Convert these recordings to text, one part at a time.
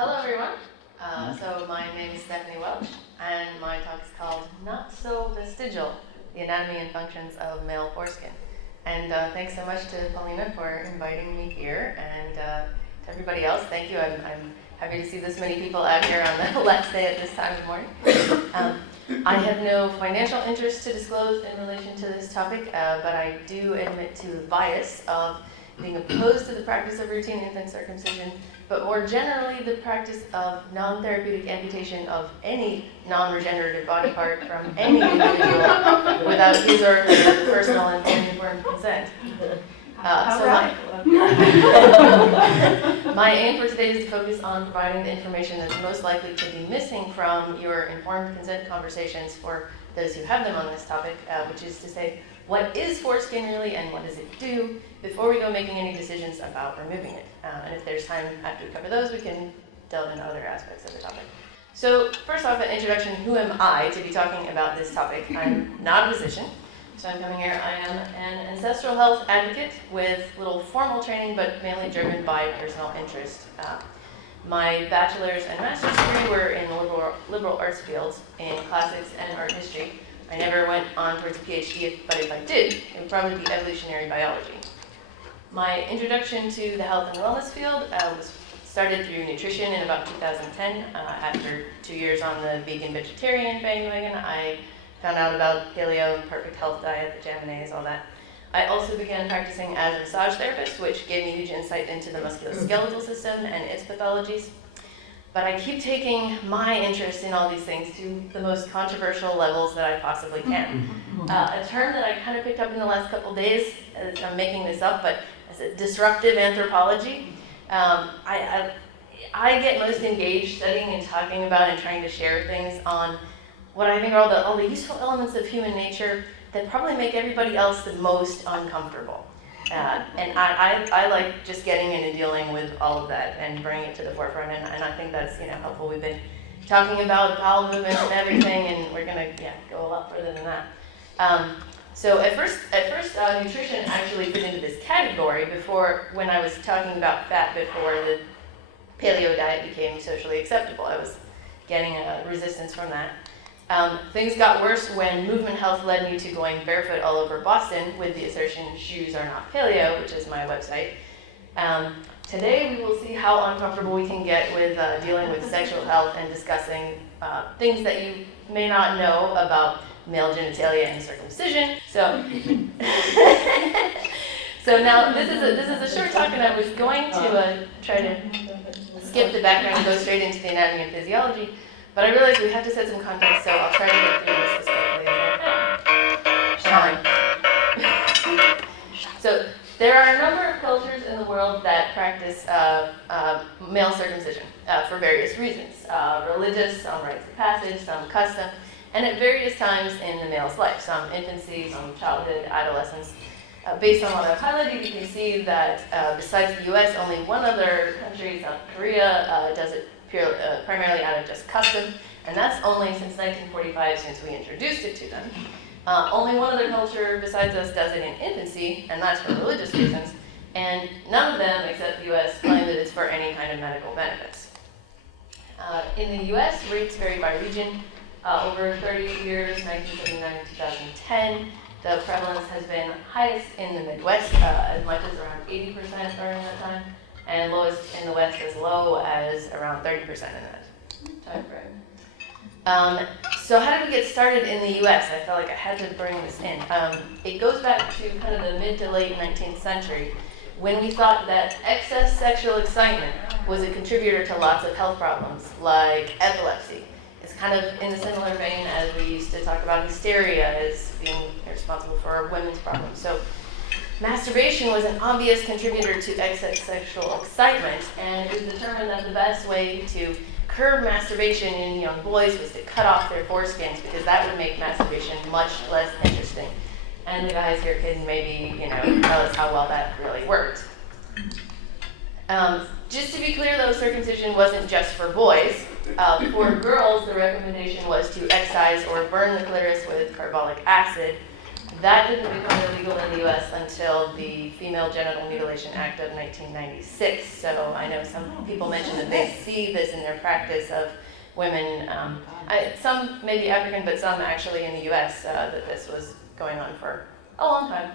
Hello everyone. So my name is Stephanie Welch, and my talk is called Not So Vestigial, the Anatomy and Functions of Male Foreskin. And thanks so much to Paulina for inviting me here, and to everybody else, thank you. I'm happy to see this many people out here on the last day at this time of morning. I have no financial interest to disclose in relation to this topic, but I do admit to the bias of being opposed to the practice of routine infant circumcision, but more generally the practice of non-therapeutic amputation of any non-regenerative body part from any individual without his or her personal and informed consent. My aim for today is to focus on providing the information that's most likely to be missing from your informed consent conversations for those who have them on this topic, which is to say, what is foreskin really and what does it do, before we go making any decisions about removing it. And if there's time after we cover those, we can delve into other aspects of the topic. So first off, an introduction, who am I to be talking about this topic? I'm not a physician, so I'm coming here. I am an ancestral health advocate with little formal training, but mainly driven by personal interest. My bachelor's and master's degree were in liberal arts fields in classics and art history. I never went on towards a PhD, but if I did, it would probably be evolutionary biology. My introduction to the health and wellness field was started through nutrition in about 2010. After 2 years on the vegan-vegetarian bandwagon, I found out about paleo, perfect health diet, the Japanese, all that. I also began practicing as a massage therapist, which gave me huge insight into the musculoskeletal system and its pathologies. But I keep taking my interest in all these things to the most controversial levels that I possibly can. A term that I kind of picked up in the last couple days, I'm making this up, but as a disruptive anthropology. I get most engaged studying and talking about and trying to share things on what I think are all the useful elements of human nature that probably make everybody else the most uncomfortable. And I like just getting in and dealing with all of that and bringing it to the forefront, and I think that's helpful. We've been talking about bowel movements and everything, and we're gonna go a lot further than that. So at first, nutrition actually fit into this category when I was talking about fat before the paleo diet became socially acceptable. I was getting a resistance from that. Things got worse when movement health led me to going barefoot all over Boston with the assertion, shoes are not paleo, which is my website. Today we will see how uncomfortable we can get with dealing with sexual health and discussing things that you may not know about male genitalia and circumcision. So, so now this is a short talk, and I was going to try to skip the background and go straight into the anatomy and physiology. But I realized we have to set some context, so I'll try to get through this as quickly as I can. So there are a number of cultures in the world that practice male circumcision for various reasons. Religious, some rites of passage, some custom, and at various times in the male's life, some infancy, some childhood, adolescence. Based on what I've highlighted, you can see that besides the US, only one other country, South Korea, does it primarily out of just custom, and that's only since 1945, since we introduced it to them. Only one other culture besides us does it in infancy, and that's for religious reasons, and none of them, except the US, claim that it's for any kind of medical benefits. In the US, rates vary by region. Over 30 years, 1979 to 2010, the prevalence has been highest in the Midwest, as much as around 80% during that time, and lowest in the West, as low as around 30% in that time frame. So how did we get started in the US? I felt like I had to bring this in. It goes back to kind of the mid to late 19th century, when we thought that excess sexual excitement was a contributor to lots of health problems, like epilepsy. It's kind of in a similar vein as we used to talk about hysteria as being responsible for women's problems. So masturbation was an obvious contributor to excess sexual excitement, and it was determined that the best way to curb masturbation in young boys was to cut off their foreskins, because that would make masturbation much less interesting. And the guys here can maybe, tell us how well that really worked. Just to be clear, though, circumcision wasn't just for boys. For girls, the recommendation was to excise or burn the clitoris with carbolic acid. That didn't become illegal in the US until the Female Genital Mutilation Act of 1996. So I know some people mention that they see this in their practice of women, some maybe African, but some actually in the US, that this was going on for a long time.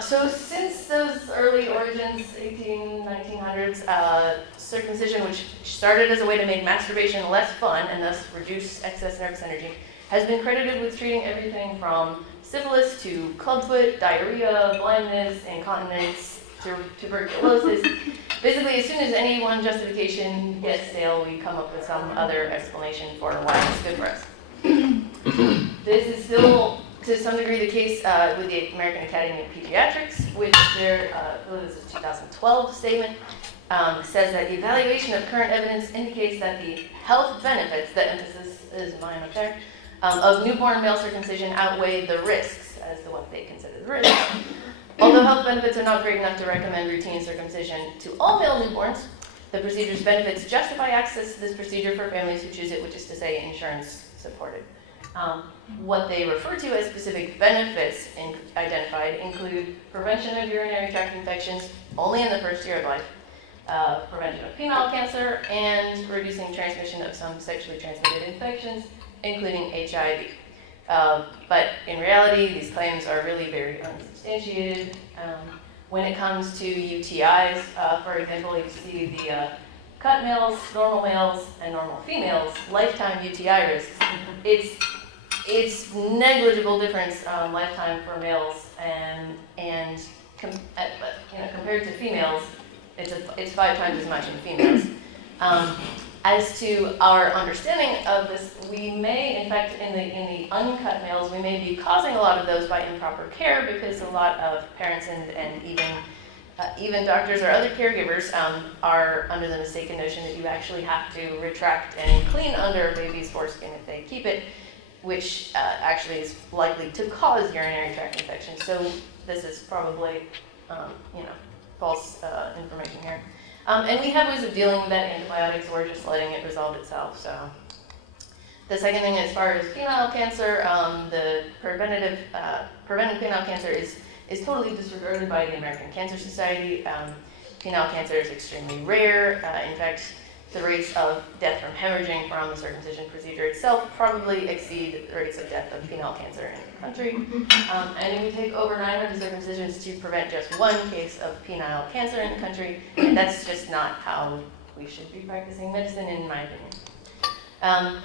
So since those early origins, 1900s, circumcision, which started as a way to make masturbation less fun and thus reduce excess nervous energy, has been credited with treating everything from syphilis to clubfoot, diarrhea, blindness, incontinence, tuberculosis. Basically, as soon as any one justification gets stale, we come up with some other explanation for why it's good for us. This is still, to some degree, the case with the American Academy of Pediatrics, which their, this is a 2012 statement, says that the evaluation of current evidence indicates that the health benefits, the emphasis is mine up there, of newborn male circumcision outweigh the risks, as the what they consider the risks. Although health benefits are not great enough to recommend routine circumcision to all male newborns, the procedure's benefits justify access to this procedure for families who choose it, which is to say insurance supported. What they refer to as specific benefits identified include prevention of urinary tract infections only in the first year of life, prevention of penile cancer, and reducing transmission of some sexually transmitted infections, including HIV. But in reality, these claims are really very unsubstantiated. When it comes to UTIs, for example, you see the cut males, normal males, and normal females, lifetime UTI risks. It's negligible difference lifetime for males, and compared to females, it's 5 times as much in females. As to our understanding of this, we may, in fact, in the uncut males, we may be causing a lot of those by improper care, because a lot of parents and even doctors or other caregivers are under the mistaken notion that you actually have to retract and clean under a baby's foreskin if they keep it, which actually is likely to cause urinary tract infections. So this is probably, false information here. And we have ways of dealing with that, antibiotics, or just letting it resolve itself. So the second thing, as far as penile cancer, the preventive penile cancer is totally disregarded by the American Cancer Society. Penile cancer is extremely rare. In fact, the rates of death from hemorrhaging from the circumcision procedure itself probably exceed the rates of death of penile cancer in the country. And it would take over 900 circumcisions to prevent just one case of penile cancer in the country. And that's just not how we should be practicing medicine, in my opinion.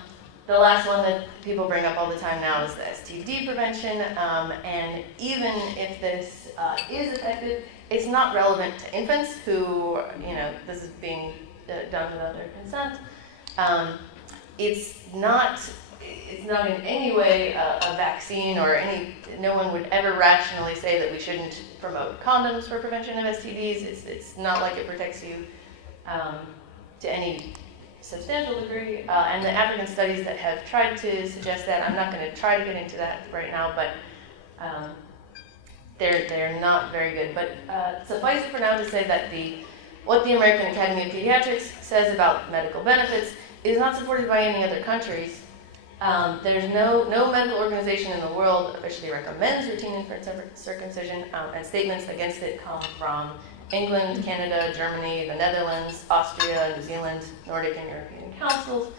The last one that people bring up all the time now is the STD prevention. And even if this is effective, it's not relevant to infants who, this is being done without their consent. It's not in any way a vaccine, or no one would ever rationally say that we shouldn't promote condoms for prevention of STDs. It's not like it protects you to any substantial degree. And the African studies that have tried to suggest that, I'm not going to try to get into that right now, but they're not very good. But suffice it for now to say that what the American Academy of Pediatrics says about medical benefits is not supported by any other countries. There's no medical organization in the world officially recommends routine infant circumcision, and statements against it come from England, Canada, Germany, the Netherlands, Austria, New Zealand, Nordic and European councils.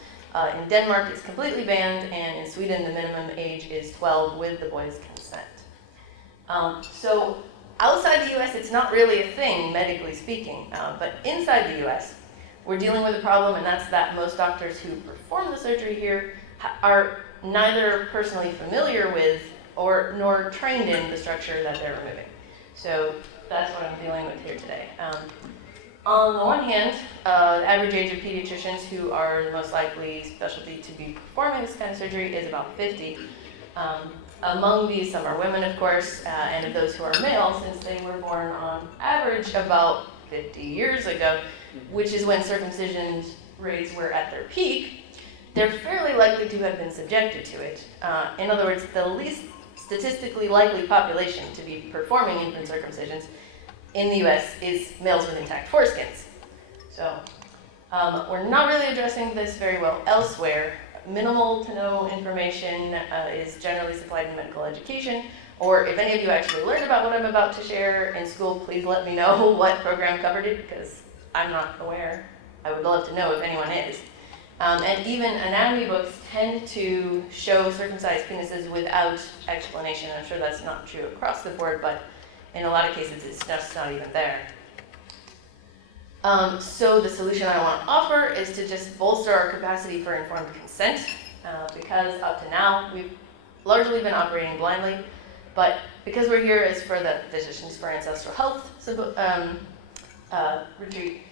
In Denmark, it's completely banned, and in Sweden, the minimum age is 12 with the boy's consent. So outside the US, it's not really a thing, medically speaking, but inside the US, we're dealing with a problem, and that's that most doctors who perform the surgery here are neither personally familiar with nor trained in the structure that they're removing. So that's what I'm dealing with here today. On the one hand, the average age of pediatricians who are the most likely specialty to be performing this kind of surgery is about 50. Among these, some are women, of course, and of those who are male, since they were born on average about 50 years ago, which is when circumcision rates were at their peak, they're fairly likely to have been subjected to it. In other words, the least statistically likely population to be performing infant circumcisions in the US is males with intact foreskins. So we're not really addressing this very well elsewhere. minimal to no information is generally supplied in medical education. Or if any of you actually learned about what I'm about to share in school, please let me know what program covered it, because I'm not aware. I would love to know if anyone is. And even anatomy books tend to show circumcised penises without explanation. I'm sure that's not true across the board, but in a lot of cases it's just not even there. So the solution I want to offer is to just bolster our capacity for informed consent, because up to now we've largely been operating blindly, but because we're here as for the Physicians for Ancestral Health retreat,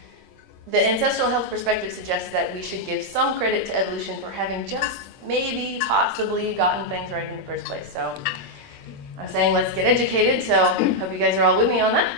the ancestral health perspective suggests that we should give some credit to evolution for having just maybe, possibly gotten things right in the first place. So I'm saying let's get educated, so hope you guys are all with me on that.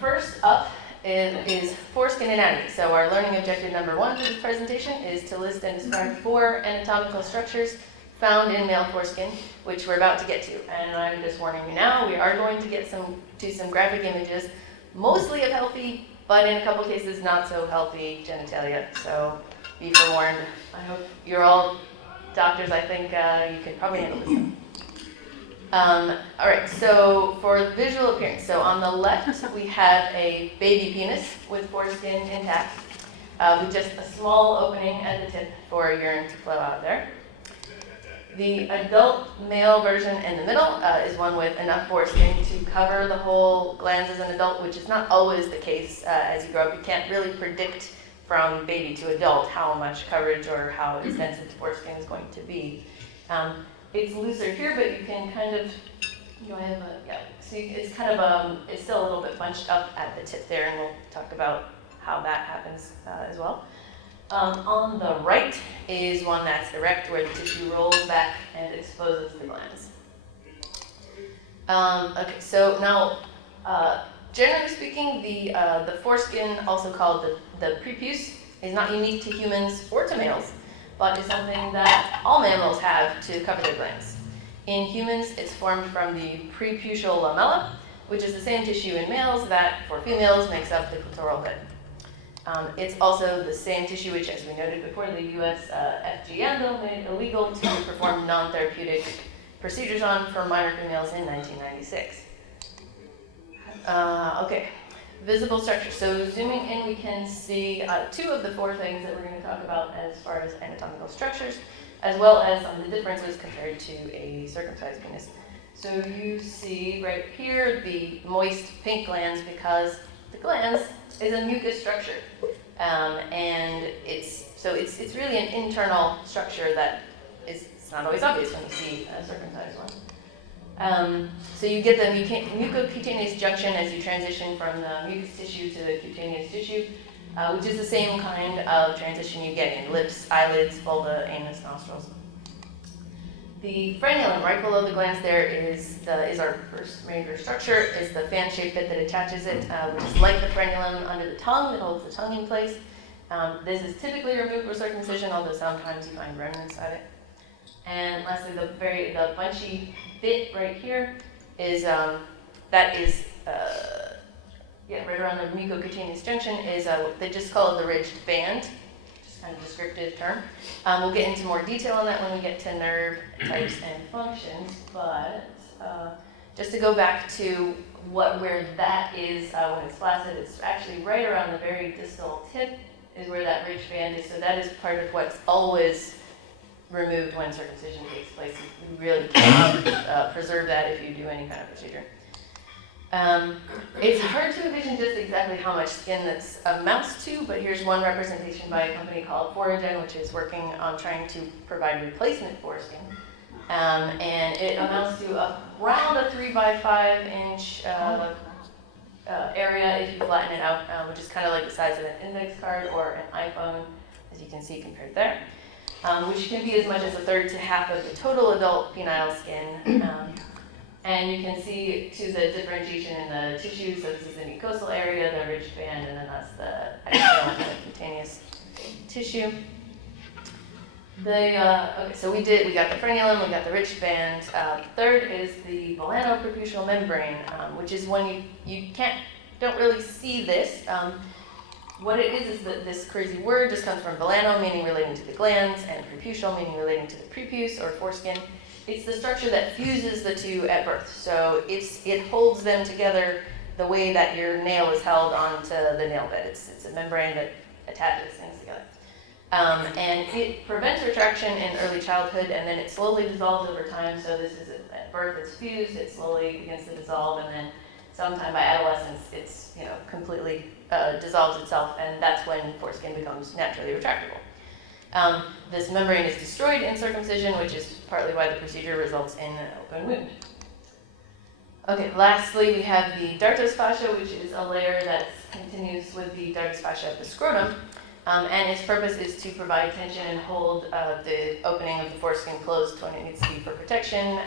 First up is foreskin anatomy. So our learning objective number 1 for this presentation is to list and describe 4 anatomical structures found in male foreskin, which we're about to get to. And I'm just warning you now, we are going to get to some graphic images, mostly of healthy, but in a couple cases not so healthy genitalia. So be forewarned. I hope you're all doctors. I think you can probably handle this one. All right, so for visual appearance, so on the left we have a baby penis with foreskin intact, with just a small opening at the tip for urine to flow out there. The adult male version in the middle is one with enough foreskin to cover the whole glands as an adult, which is not always the case as you grow up. You can't really predict from baby to adult how much coverage or how extensive the foreskin is going to be. It's looser here, but you can kind of, see it's kind of, it's still a little bit bunched up at the tip there, and we'll talk about how that happens as well. On the right is one that's erect, where the tissue rolls back and exposes the glands. Okay, so now, generally speaking, the foreskin, also called the prepuce, is not unique to humans or to males, but is something that all mammals have to cover their glands. In humans, it's formed from the preputial lamella, which is the same tissue in males that, for females, makes up the clitoral hood. It's also the same tissue which, as we noted before, the US FGM bill made illegal to perform non-therapeutic procedures on for minor females in 1996. Okay, visible structure. So zooming in, we can see 2 of the 4 things that we're going to talk about as far as anatomical structures, as well as the differences compared to a circumcised penis. So you see right here the moist pink glands, because the glands is a mucus structure, and it's really an internal structure that it's not always obvious when you see a circumcised one. So you get the mucocutaneous junction as you transition from the mucus tissue to the cutaneous tissue, which is the same kind of transition you get in lips, eyelids, vulva, anus, nostrils. The frenulum, right below the glands there, is our first major structure, is the fan-shaped bit that attaches it, which is like the frenulum under the tongue that holds the tongue in place. This is typically removed with circumcision, although sometimes you find remnants of it. And lastly, the bunchy bit right here is right around the mucocutaneous junction is they just call it the ridged band. Kind of descriptive term. We'll get into more detail on that when we get to nerve types and functions, but just to go back to where that is when it's flaccid, it's actually right around the very distal tip is where that ridged band is, so that is part of what's always removed when circumcision takes place. You really can't preserve that if you do any kind of procedure. It's hard to envision just exactly how much skin this amounts to, but here's one representation by a company called Foreskin, which is working on trying to provide replacement foreskin. And it amounts to around a 3 by 5 inch area if you flatten it out, which is kind of like the size of an index card or an iPhone, as you can see compared there, which can be as much as a third to half of the total adult penile skin. And you can see to the differentiation in the tissue. So this is the mucosal area, the ridged band, and then that's the axial cutaneous tissue. Okay, so we got the frenulum, we got the ridged band. Third is the melanoprepucial membrane, which is when you don't really see this. what it is that this crazy word just comes from velano, meaning relating to the glands, and preputial, meaning relating to the prepuce or foreskin. It's the structure that fuses the two at birth. So it holds them together the way that your nail is held onto the nail bed. It's a membrane that attaches things together. And it prevents retraction in early childhood, and then it slowly dissolves over time. So this is at birth, it's fused, it slowly begins to dissolve, and then sometime by adolescence, it's completely dissolves itself, and that's when foreskin becomes naturally retractable. This membrane is destroyed in circumcision, which is partly why the procedure results in an open wound. Okay, lastly, we have the dartos fascia, which is a layer that continues with the dartos fascia of the scrotum. And its purpose is to provide tension and hold the opening of the foreskin closed when it needs to be for protection.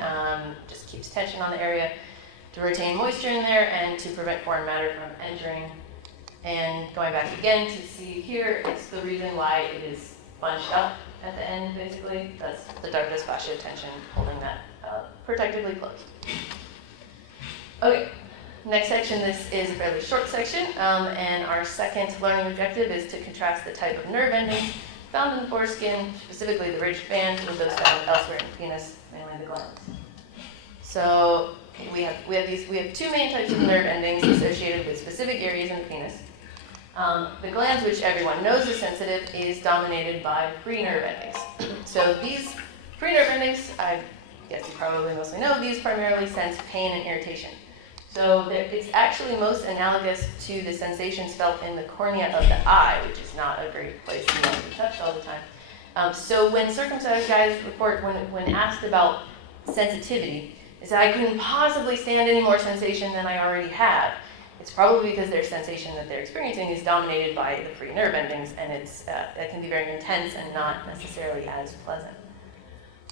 Just keeps tension on the area to retain moisture in there and to prevent foreign matter from entering. And going back again to see here, it's the reason why it is bunched up at the end, basically. That's the dartos fascia tension holding that protectively closed. Okay. Next section, this is a fairly short section, and our second learning objective is to contrast the type of nerve endings found in the foreskin, specifically the ridged band, with those found elsewhere in the penis, mainly the glands. So we have two main types of nerve endings associated with specific areas in the penis. The glands, which everyone knows is sensitive, is dominated by free nerve endings. So these free nerve endings, I guess you probably mostly know, these primarily sense pain and irritation. So it's actually most analogous to the sensations felt in the cornea of the eye, which is not a great place to be touched all the time. So when circumcised guys report, when asked about sensitivity, they say, I couldn't possibly stand any more sensation than I already have. It's probably because their sensation that they're experiencing is dominated by the free nerve endings, and it can be very intense and not necessarily as pleasant.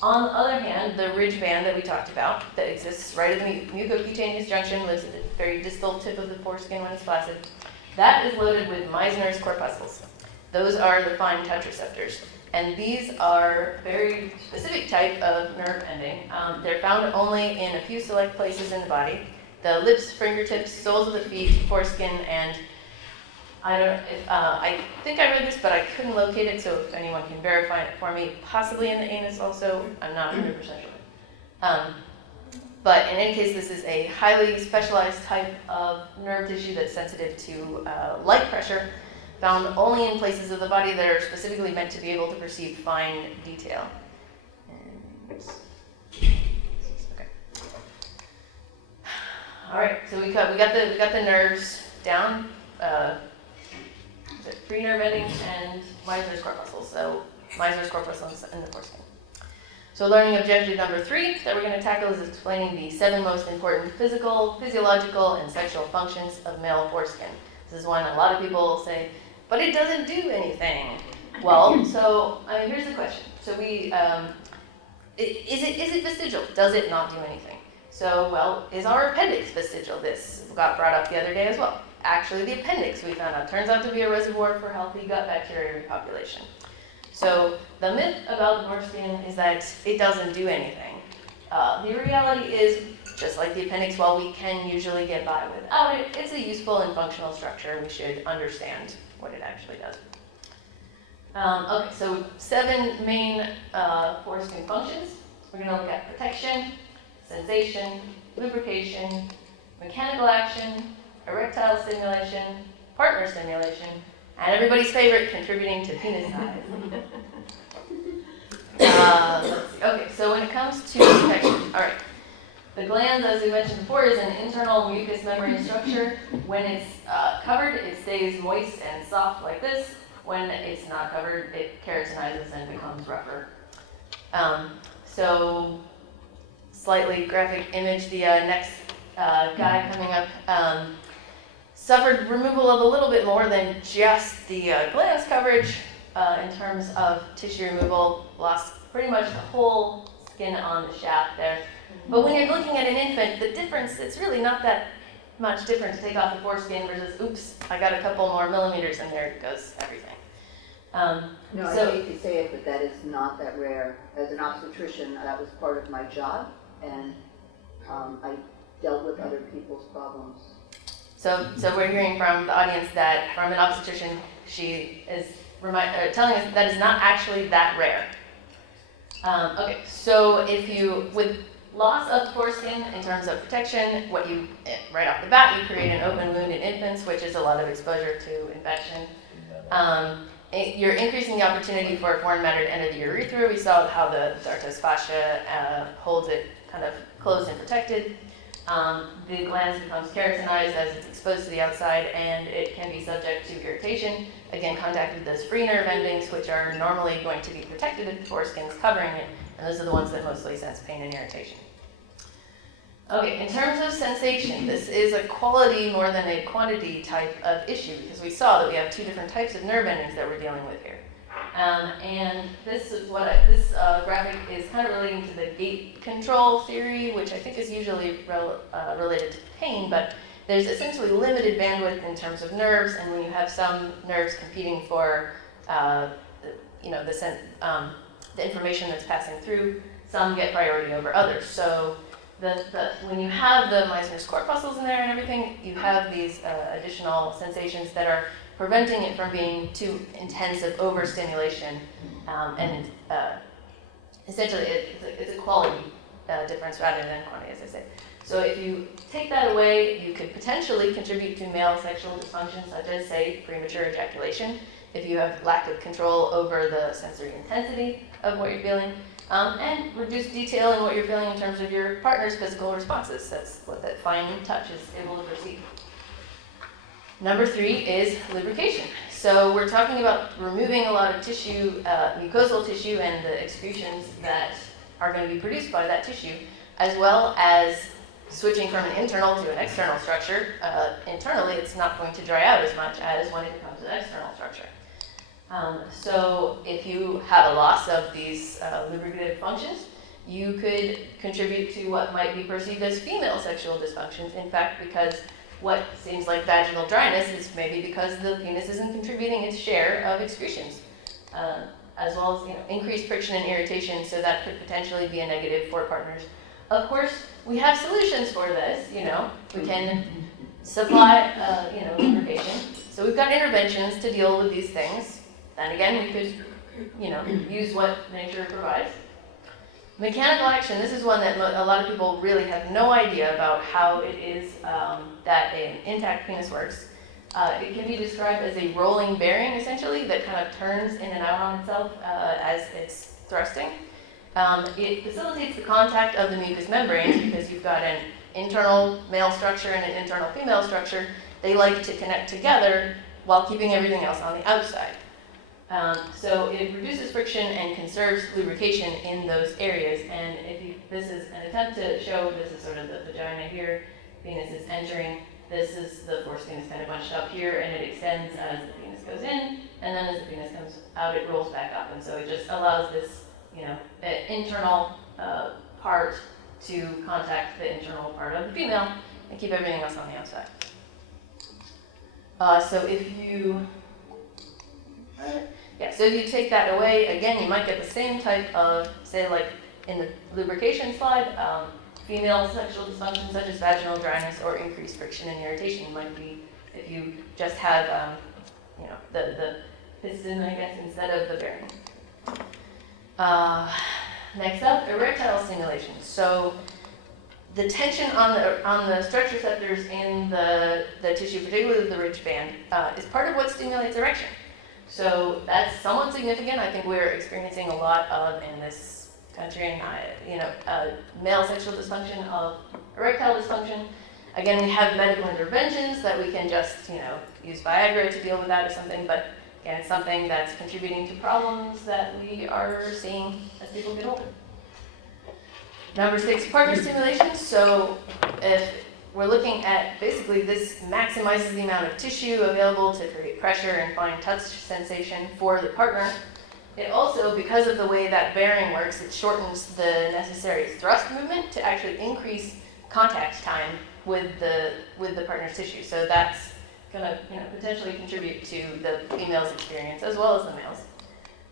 On the other hand, the ridge band that we talked about, that exists right at the mucocutaneous junction, lives at the very distal tip of the foreskin when it's flaccid, that is loaded with Meissner's corpuscles. Those are the fine touch receptors. And these are a very specific type of nerve ending. They're found only in a few select places in the body. The lips, fingertips, soles of the feet, foreskin, and I think I read this, but I couldn't locate it, so if anyone can verify it for me, possibly in the anus also, I'm not 100% sure. But in any case, this is a highly specialized type of nerve tissue that's sensitive to light pressure, found only in places of the body that are specifically meant to be able to perceive fine detail. Okay. All right, so we got the nerves down. Free nerve endings and Meissner's corpuscles. So Meissner's corpuscles in the foreskin. So learning objective number 3 that we're going to tackle is explaining the 7 most important physical, physiological, and sexual functions of male foreskin. This is one a lot of people say, but it doesn't do anything. Well, so here's the question. So is it vestigial? Does it not do anything? So, well, is our appendix vestigial? This got brought up the other day as well. Actually, the appendix, we found out, turns out to be a reservoir for healthy gut bacteria repopulation. So the myth about the foreskin is that it doesn't do anything. The reality is, just like the appendix, while we can usually get by without it, it's a useful and functional structure. We should understand what it actually does. Okay, so 7 main foreskin functions. We're going to look at protection, sensation, lubrication, mechanical action, erectile stimulation, partner stimulation, and everybody's favorite, contributing to penis size. Let's see. Okay, so when it comes to protection, all right. The gland, as we mentioned before, is an internal mucous membrane structure. When it's covered, it stays moist and soft like this. When it's not covered, it keratinizes and becomes rougher. So, slightly graphic image, the next guy coming up suffered removal of a little bit more than just the glands coverage in terms of tissue removal, lost pretty much the whole skin on the shaft there. But when you're looking at an infant, the difference, it's really not that much different to take off the foreskin versus, oops, I got a couple more millimeters and there goes everything. No, I hate to say it, but that is not that rare. As an obstetrician, that was part of my job, and I dealt with other people's problems. So we're hearing from the audience that from an obstetrician, she is telling us that is not actually that rare. Okay, so with loss of foreskin in terms of protection, right off the bat, you create an open wound in infants, which is a lot of exposure to infection. You're increasing the opportunity for foreign matter to enter the urethra. We saw how the dartos fascia holds it kind of closed and protected. The glands becomes keratinized as it's exposed to the outside, and it can be subject to irritation. Again, contact with those free nerve endings, which are normally going to be protected if the foreskin's covering it, and those are the ones that mostly sense pain and irritation. Okay, in terms of sensation, this is a quality more than a quantity type of issue, because we saw that we have two different types of nerve endings that we're dealing with here. And this is this graphic is kind of relating to the gate control theory, which I think is usually related to pain, but there's essentially limited bandwidth in terms of nerves, and when you have some nerves competing for, the information that's passing through, some get priority over others. So when you have the Meissner's corpuscles in there and everything, you have these additional sensations that are preventing it from being too intense of overstimulation, and essentially it's a quality difference rather than quantity, as I say. So if you take that away, you could potentially contribute to male sexual dysfunction, such as, say, premature ejaculation, if you have lack of control over the sensory intensity of what you're feeling, and reduce detail in what you're feeling in terms of your partner's physical responses. That's what that fine touch is able to perceive. Number 3 is lubrication. So we're talking about removing a lot of tissue, mucosal tissue, and the excretions that are going to be produced by that tissue, as well as switching from an internal to an external structure. Internally, it's not going to dry out as much as when it becomes an external structure. So if you have a loss of these lubricative functions, you could contribute to what might be perceived as female sexual dysfunctions. In fact, because what seems like vaginal dryness is maybe because the penis isn't contributing its share of excretions, as well as increased friction and irritation, so that could potentially be a negative for partners. Of course, we have solutions for this. We can supply lubrication. So we've got interventions to deal with these things. Then again, we could use what nature provides. Mechanical action, this is one that a lot of people really have no idea about how it is that an intact penis works. It can be described as a rolling bearing, essentially, that kind of turns in and out on itself as it's thrusting. It facilitates the contact of the mucous membranes because you've got an internal male structure and an internal female structure. They like to connect together while keeping everything else on the outside. So it reduces friction and conserves lubrication in those areas. And this is an attempt to show, this is sort of the vagina here, penis is entering. This is the foreskin is kind of bunched up here, and it extends as the penis goes in, and then as the penis comes out, it rolls back up. And so it just allows this, internal part to contact the internal part of the female and keep everything else on the outside. So if you take that away, again, you might get the same type of, say, like in the lubrication slide, female sexual dysfunction such as vaginal dryness or increased friction and irritation might be if you just have, the piston, I guess, instead of the bearing. Next up, erectile stimulation. So the tension on the stretch receptors in the tissue, particularly the ridge band, is part of what stimulates erection. So that's somewhat significant. I think we're experiencing a lot of in this country, male sexual dysfunction, of erectile dysfunction. Again, we have medical interventions that we can just, use Viagra to deal with that or something, but again, it's something that's contributing to problems that we are seeing as people get older. Number 6, partner stimulation. So if we're looking at, basically this maximizes the amount of tissue available to create pressure and fine touch sensation for the partner. It also, because of the way that bearing works, it shortens the necessary thrust movement to actually increase contact time with the partner's tissue. So that's going to potentially contribute to the female's experience as well as the male's.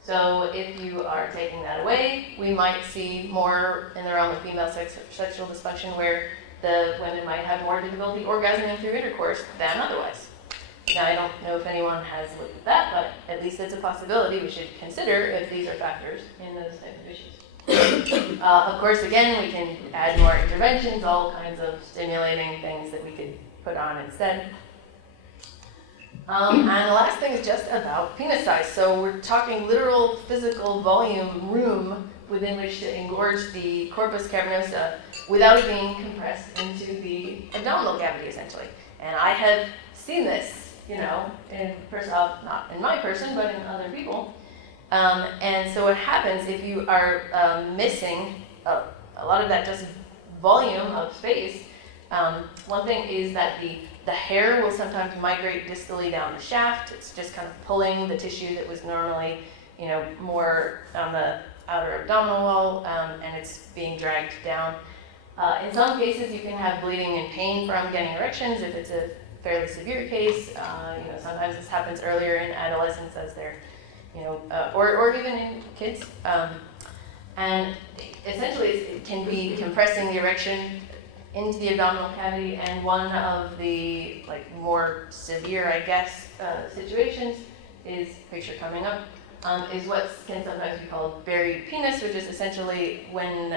So if you are taking that away, we might see more in the realm of female sexual dysfunction where the women might have more difficulty orgasming through intercourse than otherwise. Now, I don't know if anyone has looked at that, but at least it's a possibility we should consider if these are factors in those type of issues. Of course, again, we can add more interventions, all kinds of stimulating things that we could put on instead. And the last thing is just about penis size. So we're talking literal physical volume, room within which to engorge the corpus cavernosa without it being compressed into the abdominal cavity, essentially. And I have seen this, not in my person, but in other people. And so what happens if you are missing a lot of that just volume of space, one thing is that the hair will sometimes migrate distally down the shaft. It's just kind of pulling the tissue that was normally, more on the outer abdominal wall, and it's being dragged down. In some cases, you can have bleeding and pain from getting erections if it's a fairly severe case. Sometimes this happens earlier in adolescence as they're, or even in kids. And essentially, it can be compressing the erection into the abdominal cavity, and one of the more severe, I guess, situations is, picture coming up, is what can sometimes be called buried penis, which is essentially when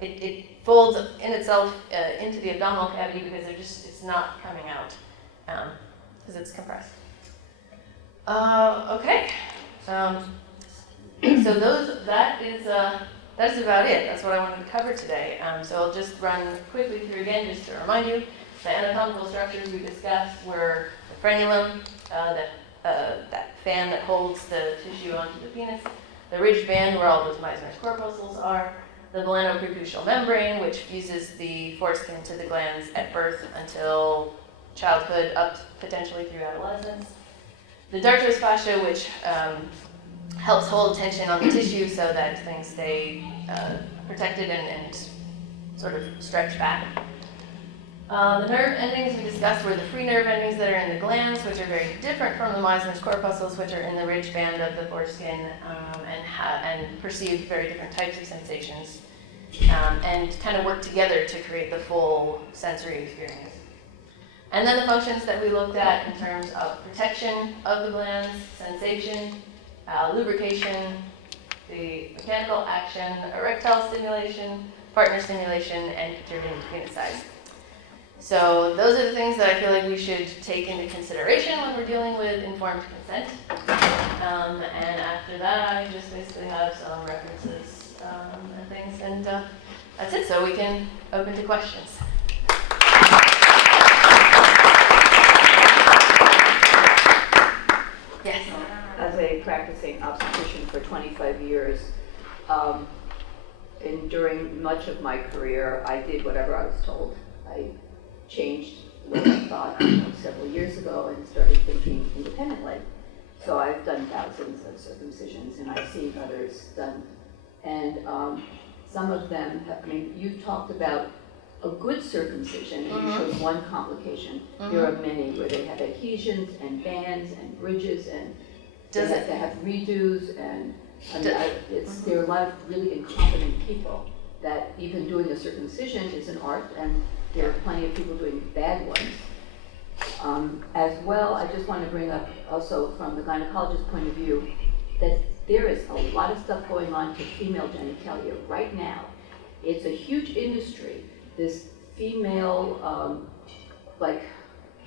it folds in itself into the abdominal cavity because it's not coming out because it's compressed. Okay, so that's about it. That's what I wanted to cover today. So I'll just run quickly through again, just to remind you. The anatomical structures we discussed were the frenulum, that fan that holds the tissue onto the penis, the ridge band where all those Meissner's corpuscles are, the melanoprepucial membrane, which fuses the foreskin to the glands at birth until childhood, up potentially through adolescence, the dartos fascia, which helps hold tension on the tissue so that things stay protected and sort of stretch back. The nerve endings we discussed were the free nerve endings that are in the glands, which are very different from the Meissner's corpuscles, which are in the ridge band of the foreskin and perceive very different types of sensations and kind of work together to create the full sensory experience. And then the functions that we looked at in terms of protection of the glands, sensation, lubrication, the mechanical action, erectile stimulation, partner stimulation, and contributing to penis size. So those are the things that I feel like we should take into consideration when we're dealing with informed consent. And after that, I just basically have some references and things, and that's it. So we can open to questions. Yes. As a practicing obstetrician for 25 years, and during much of my career, I did whatever I was told. I changed the way I thought several years ago and started thinking independently. So I've done thousands of circumcisions, and I've seen others done. And some of them, you talked about a good circumcision, and you showed one complication. There are many where they have adhesions and bands and bridges, and they have redos, and there are a lot of really incompetent people that even doing a circumcision is an art, and there are plenty of people doing bad ones. As well, I just want to bring up also from the gynecologist's point of view that there is a lot of stuff going on to female genitalia right now. It's a huge industry. This female,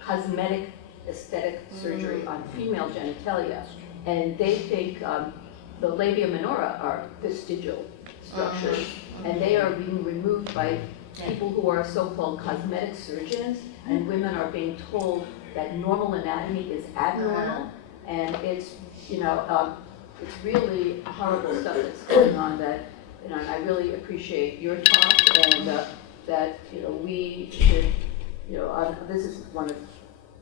cosmetic aesthetic surgery on female genitalia, and they think the labia minora are vestigial structures, and they are being removed by people who are so-called cosmetic surgeons, and women are being told that normal anatomy is abnormal, and it's it's really horrible stuff that's going on. That and I really appreciate your talk, and that we should this is one of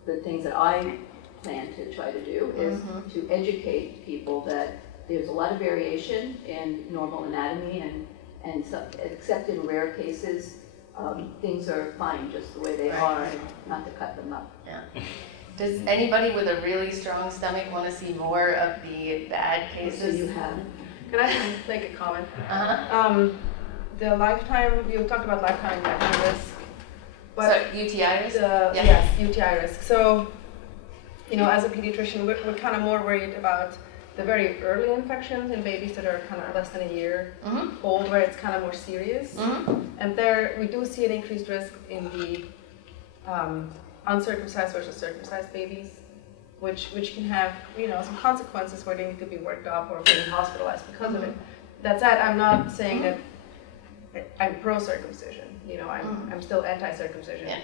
the things that I plan to try to do is to educate people that there's a lot of variation in normal anatomy, and so, except in rare cases, things are fine just the way they are, and not to cut them up. Yeah. Does anybody with a really strong stomach want to see more of the bad cases? So you have. Can I make a comment? The lifetime, you talked about lifetime risk. But so UTI risk? Yes, UTI risk. So as a pediatrician, we're kind of more worried about the very early infections in babies that are kind of less than a year old, where it's kind of more serious. And there we do see an increased risk in the uncircumcised versus circumcised babies, which can have some consequences where they need to be worked up or being hospitalized because of it. That said, I'm not saying that I'm pro-circumcision. I'm still anti-circumcision. Yeah.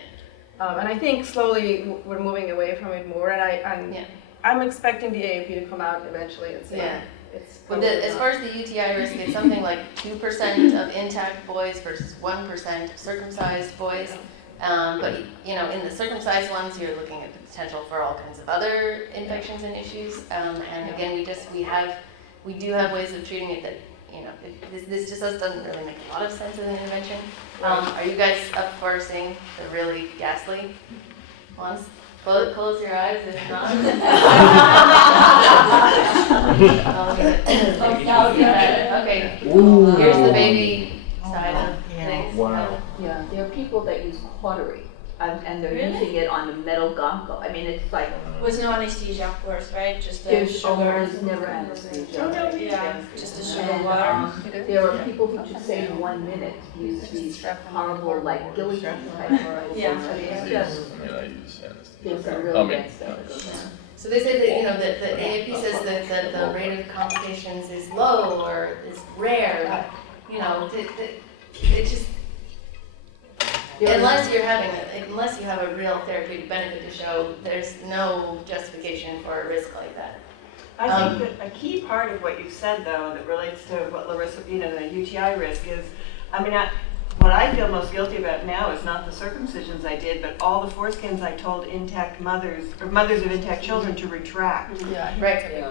And I think slowly we're moving away from it more, and I'm expecting the AAP to come out eventually and say it's But as far as the UTI risk, it's something like 2% of intact boys versus 1% of circumcised boys. But in the circumcised ones, you're looking at the potential for all kinds of other infections and issues. And again, we do have ways of treating it that this just doesn't really make a lot of sense as an intervention. Are you guys up for seeing the really ghastly ones? Close your eyes if not. Okay, here's the baby side of things. Wow. Yeah, there are people that use cautery, and they're using it on the metal gonko. I mean, it's like With no anesthesia, of course, right? Just the there's sugar. almost never anesthesia. Yeah, just the sugar And water. there are people who just say in 1 minute use these horrible like guillotine type. Yeah. I mean, it's just I use anesthesia. there's some I really mean, bad stuff that goes on. So they say that that the AAP says that the rate of complications is low or is rare. It just unless you have a real therapeutic benefit to show, there's no justification for a risk like that. I think that a key part of what you said, though, that relates to what Larissa, the UTI risk is, what I feel most guilty about now is not the circumcisions I did, but all the foreskins I told intact mothers, or mothers of intact children to retract. Right.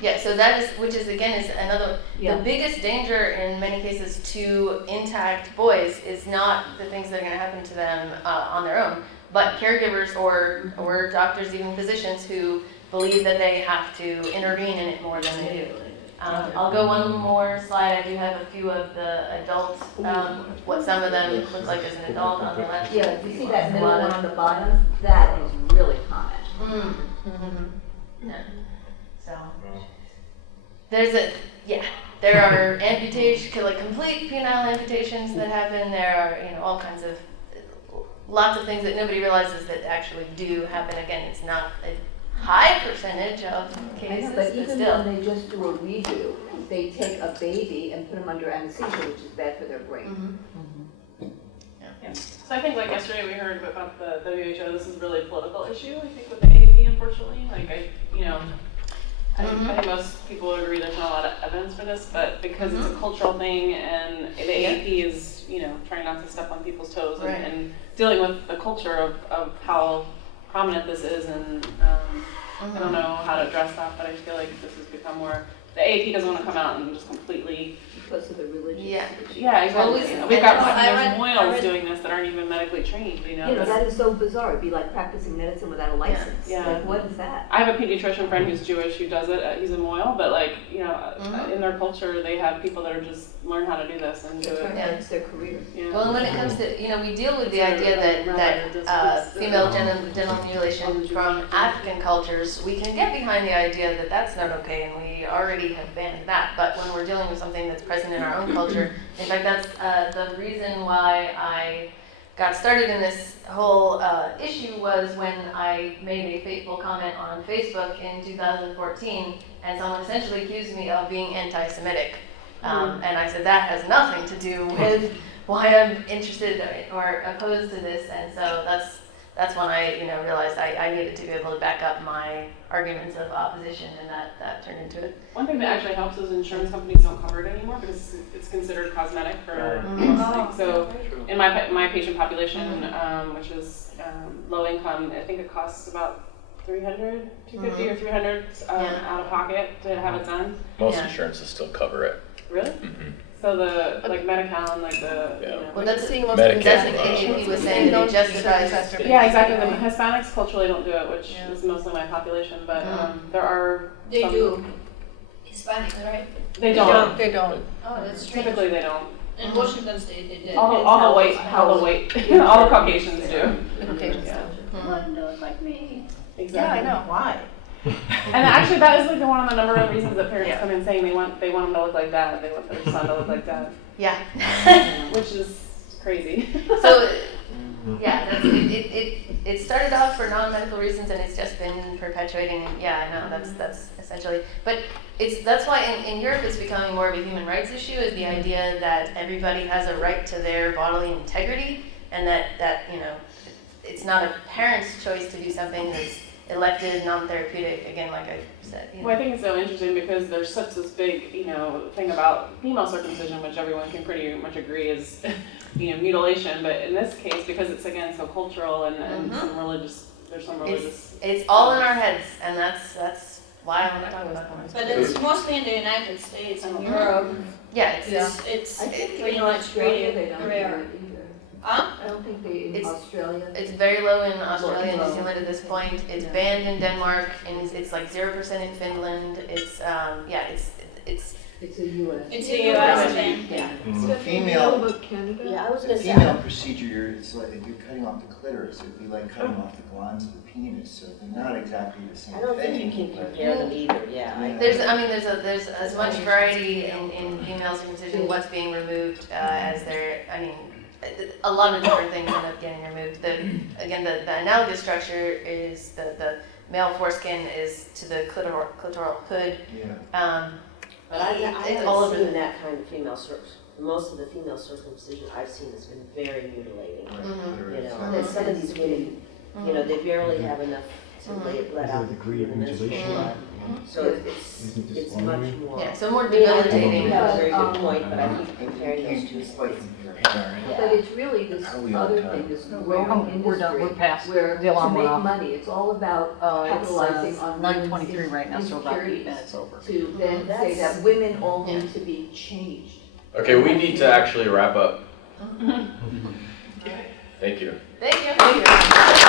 Yeah, so that is, which is again is another, the biggest danger in many cases to intact boys is not the things that are going to happen to them on their own, but caregivers or doctors, even physicians who believe that they have to intervene in it more than they do. I'll go one more slide. I do have a few of the adults, what some of them look like as an adult on the left. Yeah, you see that middle one on the bottom? That is really common. Yeah. So there are amputations, like complete penile amputations that happen. There are all kinds of lots of things that nobody realizes that actually do happen. Again, it's not a high percentage of cases, But even still. when they just do a redo, they take a baby and put them under anesthesia, which is bad for their brain. So I think like yesterday we heard about the WHO, this is a really political issue, I think, with the AAP, unfortunately. Like I think most people agree there's not a lot of evidence for this, but because it's a cultural thing and the AAP is, trying not to step on people's toes and dealing with the culture of how prominent this is, and I don't know how to address that, but I feel like this has become more, the AAP doesn't want to come out and just completely Because of the religion. Yeah. Yeah, exactly. Well, We've got I moils read- doing this that aren't even medically trained, That is so bizarre. It'd be like practicing medicine without a license. Yeah. Like, what is that? I have a pediatrician friend who's Jewish who does it. He's a moil, but in their culture, they have people that are just learn how to do this and do it. Yeah. It's their career. Yeah. Well, and when it comes to, we deal with the idea that female genital mutilation from African cultures, we can get behind the idea that that's not okay, and we already have banned that. But when we're dealing with something that's present in our own culture, in fact, that's the reason why I got started in this whole issue was when I made a fateful comment on Facebook in 2014, and someone essentially accused me of being anti-Semitic. And I said that has nothing to do with why I'm interested or opposed to this, and so that's when I realized I needed to be able to back up my arguments of opposition, and that turned into it. One thing that actually helps is insurance companies don't cover it anymore because it's considered cosmetic for most things. So in my patient population, which is low income, I think it costs about $250 or $300 out of pocket to have it done. Most insurances still cover it. Really? So the Medi-Cal and Well, that's seeing most Medicare, that's what AAP was saying, that it justifies. yeah, exactly. The Hispanics culturally don't do it, which is mostly my population, but there are They some, do. Hispanic, right? They don't. They don't. Oh, that's strange. Typically they don't. In Washington State, they did. All the Caucasians do. Okay. Yeah. One does like me. Exactly. Yeah, I know. Why? And actually, that is like one of the number of reasons that parents Yeah. come in saying they want them to look like dad. They want their son to look like dad, Yeah. which is crazy. So, yeah, it started off for non-medical reasons and it's just been perpetuating. And yeah, I know that's essentially. But that's why in Europe it's becoming more of a human rights issue. Is the idea that everybody has a right to their bodily integrity, and that it's not a parent's choice to do something that's elected, non-therapeutic. Again, like I said. Well, I think it's so interesting because there's such this big, thing about female circumcision, which everyone can pretty much agree is, mutilation. But in this case, because it's again so cultural and there's some religious. It's all in our heads, and that's why I want to talk about it. But it's mostly in the United States and Europe. Yeah, It's I think pretty in much Australia pretty they don't do rare. it either. Huh? I don't think they, in It's- Australia. It's very low in Australia and New Low. Zealand at this point. It's banned in Denmark, and it's like 0% in Finland. It's It's a US. It's a US thing. Yeah. The female, about Canada? Yeah, I was the gonna say. female procedure, it's like if you're cutting off the clitoris, it'd be like cutting off the glands of the penis, so they're not exactly the same I thing. don't think you can but- compare them either, yeah. Yeah. there's as much variety in female circumcision, what's being removed as a lot of different things end up getting removed. The analogous structure is the male foreskin is to the clitoral hood. Yeah. But I It's all over haven't seen the- that kind of female most of the female circumcision I've seen has been very mutilating. Mhm. And some of these women, they barely have enough to let out the menstrual blood. So it's much more. Yeah, so more I mean, I think debilitating. you have a very good point, but I think comparing those two sports. But it's really this How are we on other time? thing, this growing industry, where to make money, it's all about capitalizing on women's 9:23 right now, so about 8 insecurities. minutes over. To then say that women all need to be changed. Okay, we need to actually wrap up. Thank you. Thank you.